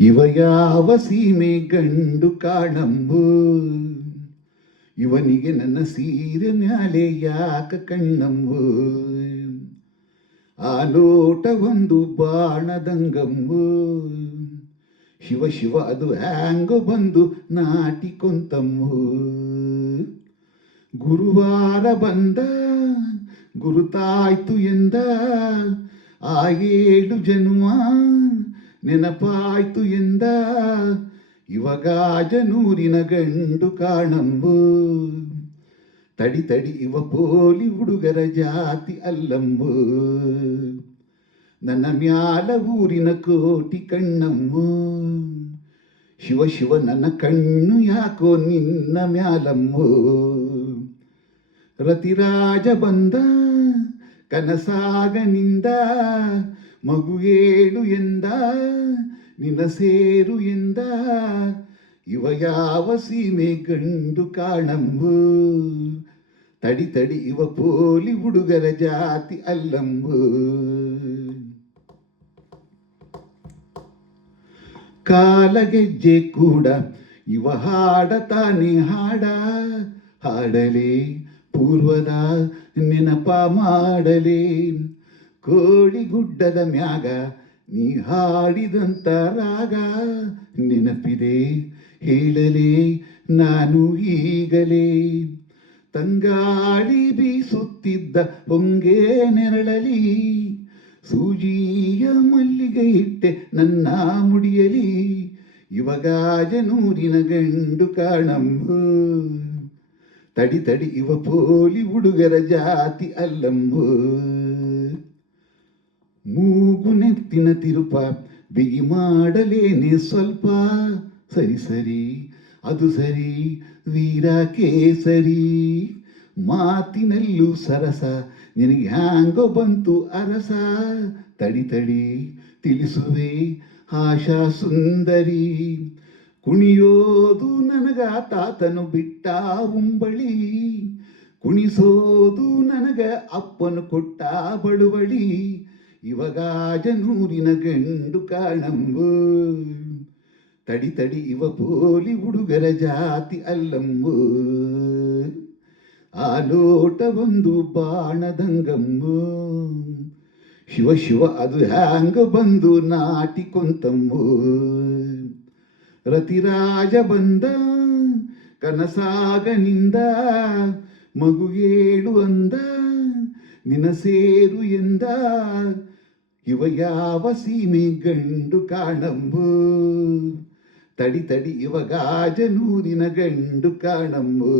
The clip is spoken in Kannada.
ಇವ ಯಾವ ಸೀಮೆ ಗಂಡು ಕಾಣಂಬು, ಇವನಿಗೆ ನನ್ನ ಸೀರೆ ಮ್ಯಾಲೆ ಯಾಕ ಕಣ್ಣಂಬು, ಆ ನೋಟ ಒಂದು ಬಾಣದಂಗಂಬು, ಶಿವ ಶಿವ ಅದು ಹ್ಯಾಂಗೋ ಬಂದು ನಾಟಿಕೊಂತಂಬು. ಗುರುವಾರ ಬಂದ ಗುರುತಾಯ್ತು ಎಂದ, ಆ 7 ಜನ್ಮ ನೆನಪಾಯ್ತು ಎಂದ, ಇವಾಗ ಜನೂರಿನ ಗಂಡು ಕಾಣಂಬು. ತಡಿ ತಡಿ ಇವ ಪೋಲಿ ಹುಡುಗರ ಜಾತಿ ಅಲ್ಲಂಬು, ನನ್ನ ಮ್ಯಾಲ ಊರಿನ ಕೋಟಿ ಕಣ್ಣಂಬು. ಶಿವ ಶಿವ ನನ್ನ ಕಣ್ಣು ಯಾಕೋ ನಿನ್ನ ಮ್ಯಾಲಂಬು. ರತಿರಾಜ ಬಂದ ಕನಸಾಗನಿಂದ, ಮಗು ಏಳು ಎಂದ ನಿನ್ನ ಸೇರು ಎಂದ, ಇವ ಯಾವ ಸೀಮೆ ಗಂಡು ಕಾಣಂಬು. ತಡಿ ತಡಿ ಇವ ಪೋಲಿ ಹುಡುಗರ ಜಾತಿ ಅಲ್ಲಂಬು. ಕಾಲಗೆಜ್ಜೆ ಕೂಡ ಇವ ಹಾಡತಾನೆ ಹಾಡ, ಹಾಡಲೇ ಪೂರ್ವದ ನೆನಪ ಮಾಡಲೇ, ಕೋಳಿಗುಡ್ಡದ ಮ್ಯಾಗ ನೀ ಹಾಡಿದಂತ ರಾಗ ನೆನಪಿದೆ ಹೇಳಲೇ ನಾನು ಈಗಲೇ. ತಂಗಾಳಿ ಬೀಸುತ್ತಿದ್ದ ಹೊಂಗೆ ನೆರಳಲಿ, ಸೂಜಿಯ ಮಲ್ಲಿಗೆ ಇಟ್ಟೆ ನನ್ನ ಮುಡಿಯಲಿ, ಇವಾಗ ಜನೂರಿನ ಗಂಡು ಕಾಣಂಬು. ತಡಿ ತಡಿ ಇವ ಪೋಲಿ ಹುಡುಗರ ಜಾತಿ ಅಲ್ಲಂಬು. ಮೂಗು ನೆತ್ತಿನ ತಿರುಪ ಬಿಗಿ ಮಾಡಲೇನೆ ಸ್ವಲ್ಪ, ಸರಿ ಸರಿ ಅದು ಸರಿ ವೀರ ಕೇಸರಿ, ಮಾತಿನಲ್ಲೂ ಸರಸ ನಿನಗೆ ಹ್ಯಾಂಗೋ ಬಂತು ಅರಸ, ತಡಿ ತಡಿ ತಿಳಿಸುವೆ ಆಶಾ ಸುಂದರಿ. ಕುಣಿಯೋದು ನನಗ ತಾತನು ಬಿಟ್ಟ ಉಂಬಳಿ, ಕುಣಿಸೋದು ನನಗ ಅಪ್ಪನು ಕೊಟ್ಟ ಬಳುವಳಿ, ಇವಾಗ ಜನೂರಿನ ಗಂಡು ಕಾಣಂಬು. ತಡಿ ತಡಿ ಇವ ಪೋಲಿ ಹುಡುಗರ ಜಾತಿ ಅಲ್ಲಂಬು, ಆ ನೋಟ ಒಂದು ಬಾಣದಂಗಂಬು. ಶಿವ ಶಿವ ಅದು ಹ್ಯಾಂಗ ಬಂದು ನಾಟಿಕೊಂತಂಬು. ರತಿರಾಜ ಬಂದ ಕನಸಾಗನಿಂದ, ಮಗು ಏಳು ಅಂದ ನಿನ್ನ ಸೇರು ಎಂದ, ಇವ ಯಾವ ಸೀಮೆ ಗಂಡು ಕಾಣಂಬು. ತಡಿ ತಡಿ ಇವ ಗಾಜನೂರಿನ ಗಂಡು ಕಾಣಂಬು.